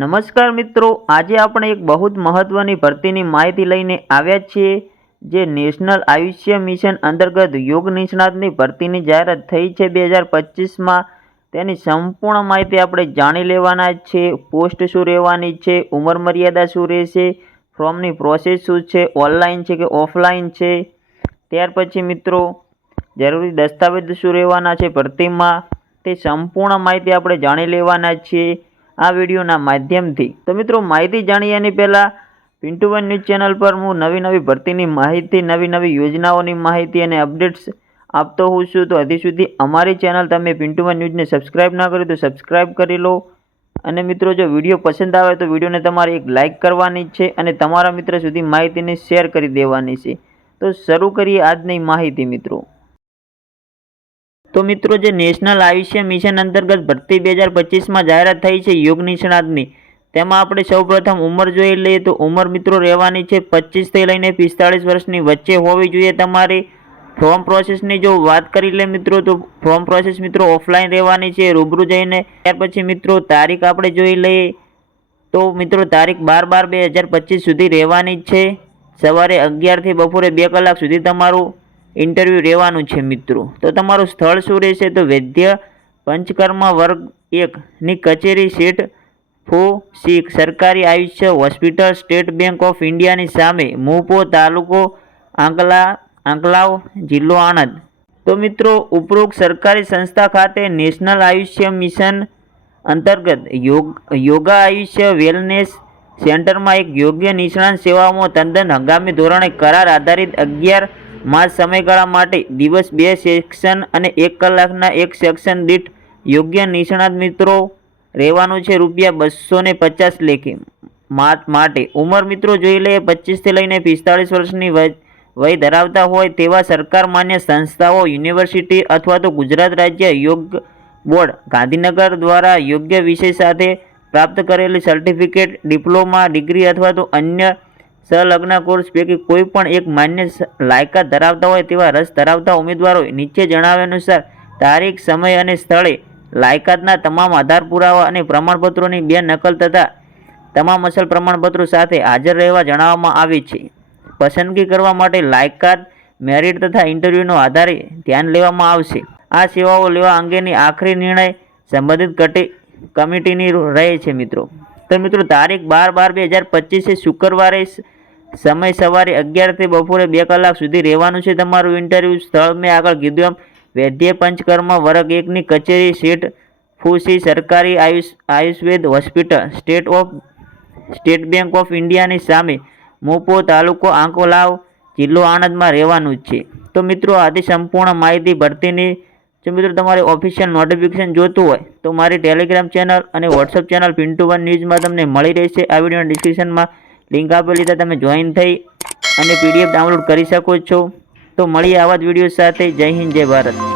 નમસ્કાર મિત્રો, આજે આપણે એક બહુ જ મહત્ત્વની ભરતીની માહિતી લઈને આવ્યા છીએ, જે નેશનલ આયુષ્ય મિશન અંતર્ગત યોગ નિષ્ણાતની ભરતીની જાહેરાત થઈ છે બે હજાર પચીસમાં. તેની સંપૂર્ણ માહિતી આપણે જાણી લેવાના છે, પોસ્ટ શું રહેવાની છે, ઉંમર મર્યાદા શું રહેશે, ફોર્મની પ્રોસેસ શું છે, ઓનલાઈન છે કે ઓફલાઈન છે. ત્યાર પછી મિત્રો, જરૂરી દસ્તાવેજ શું રહેવાના છે ભરતીમાં, તે સંપૂર્ણ માહિતી આપણે જાણી લેવાના છીએ. આ વિડીયોના માધ્યમથી. તો મિત્રો, માહિતી જાણીએ એની પહેલાં પિન્ટુ વન ન્યૂઝ ચેનલ પર હું નવી નવી ભરતીની માહિતી નવી નવી યોજનાઓની માહિતી અને અપડેટ્સ આપતો હોઉં છું. તો હજી સુધી અમારી ચેનલ તમે પિન્ટુ વન ન્યૂઝને સબસ્ક્રાઈબ ના કરી તો સબસ્ક્રાઈબ કરી લો. અને મિત્રો, જો વીડિયો પસંદ આવે તો વિડીયોને તમારે એક લાઇક કરવાની છે અને તમારા મિત્ર સુધી માહિતીને શેર કરી દેવાની છે. તો શરૂ કરીએ આજની માહિતી, મિત્રો. તો મિત્રો જે નેશનલ આયુષ્ય મિશન અંતર્ગત ભરતી બે હજાર પચીસમાં જાહેરાત થઈ છે યોગ નિષ્ણાતની, તેમાં આપણે સૌપ્રથમ ઉંમર જોઈ લઈએ તો ઉંમર મિત્રો રહેવાની છે પચીસથી લઈને પિસ્તાળીસ વર્ષની વચ્ચે હોવી જોઈએ તમારી. ફોર્મ પ્રોસેસની જો વાત કરી લે મિત્રો તો ફોર્મ પ્રોસેસ મિત્રો ઓફલાઈન રહેવાની છે, રૂબરૂ જઈને ત્યાર પછી મિત્રો તારીખ આપણે જોઈ લઈએ. તો મિત્રો તારીખ બાર બાર બે હજાર પચીસ સુધી રહેવાની જ છે. સવારે અગિયારથી બપોરે બે કલાક સુધી તમારું ઇન્ટરવ્યૂ રહેવાનું છે મિત્રો. તો તમારું સ્થળ શું રહેશે? તો વૈદ્ય, પંચકર્મ વર્ગ એકની કચેરી સીટ ફો સિક સરકારી આયુષ્ય, હોસ્પિટલ, સ્ટેટ બેંક ઓફ ઇન્ડિયાની સામે મુપો તાલુકો, આંકલા, આંકલાવ, જિલ્લો આણંદ. તો મિત્રો, ઉપરોક્ત સરકારી સંસ્થા ખાતે નેશનલ આયુષ્ય મિશન અંતર્ગત યોગ, યોગા આયુષ્ય વેલનેસ સેન્ટરમાં એક યોગ્ય નિષ્ણાંત સેવાઓમાં તદ્દન હંગામી ધોરણે કરાર આધારિત અગિયાર માસ સમયગાળા માટે દિવસ બે સેક્શન અને એક કલાકના એક સેક્શન દીઠ યોગ્ય નિષ્ણાત મિત્રો રહેવાનું છે રૂપિયા બસો ને પચાસ લેખે. માત માટે ઉંમર મિત્રો જોઈ લઈએ, પચીસથી લઈને પિસ્તાળીસ વર્ષની વય ધરાવતા હોય તેવા સરકાર માન્ય સંસ્થાઓ, યુનિવર્સિટી અથવા તો ગુજરાત રાજ્ય યોગ બોર્ડ ગાંધીનગર દ્વારા યોગ્ય વિષય સાથે પ્રાપ્ત કરેલી સર્ટિફિકેટ ડિપ્લોમા ડિગ્રી અથવા તો અન્ય સંલગ્ન કોર્સ પૈકી કોઈ પણ એક માન્ય લાયકાત ધરાવતા હોય તેવા રસ ધરાવતા ઉમેદવારો નીચે જણાવ્યા અનુસાર, તારીખ, સમય અને સ્થળે લાયકાતના તમામ આધાર પુરાવા અને પ્રમાણપત્રોની બે નકલ તથા તમામ અસલ પ્રમાણપત્રો સાથે હાજર રહેવા જણાવવામાં આવે છે. પસંદગી કરવા માટે લાયકાત, મેરિટ તથા ઇન્ટરવ્યૂનો આધારે ધ્યાન લેવામાં આવશે. આ સેવાઓ લેવા અંગેની આખરી નિર્ણય સંબંધિત કટી, કમિટીની રહે છે મિત્રો. તો મિત્રો, તારીખ બાર બાર બે હજાર પચીસે શુક્રવારે સમય સવારે અગિયારથી બપોરે બે કલાક સુધી રહેવાનું છે તમારું ઇન્ટરવ્યૂ સ્થળ મેં આગળ કીધું એમ. વૈદ્ય પંચકર્મ વર્ગ એકની કચેરી સીટ ફૂસી સરકારી Ayush, Ayurveda hospital, state of, state bank of ઇન્ડિયાની સામે મોપો તાલુકો આંકોલાવ જિલ્લો આણંદમાં રહેવાનું જ છે. તો મિત્રો, આથી સંપૂર્ણ માહિતી ભરતીની જો મિત્રો તમારે ઓફિશિયલ નોટિફિકેશન જોતું હોય, તો મારી ટેલિગ્રામ ચેનલ અને વોટ્સઅપ ચેનલ પિન્ટુ વન ન્યૂઝમાં તમને મળી રહેશે. આ વિડીયોના ડિસ્ક્રિપ્શનમાં લિંક આપેલી ત્યાં તમે જોઈન થઈ અને પીડીએફ ડાઉનલોડ કરી શકો છો. તો મળીએ આવા જ વીડિયો સાથે. જય હિન્દ, જય ભારત.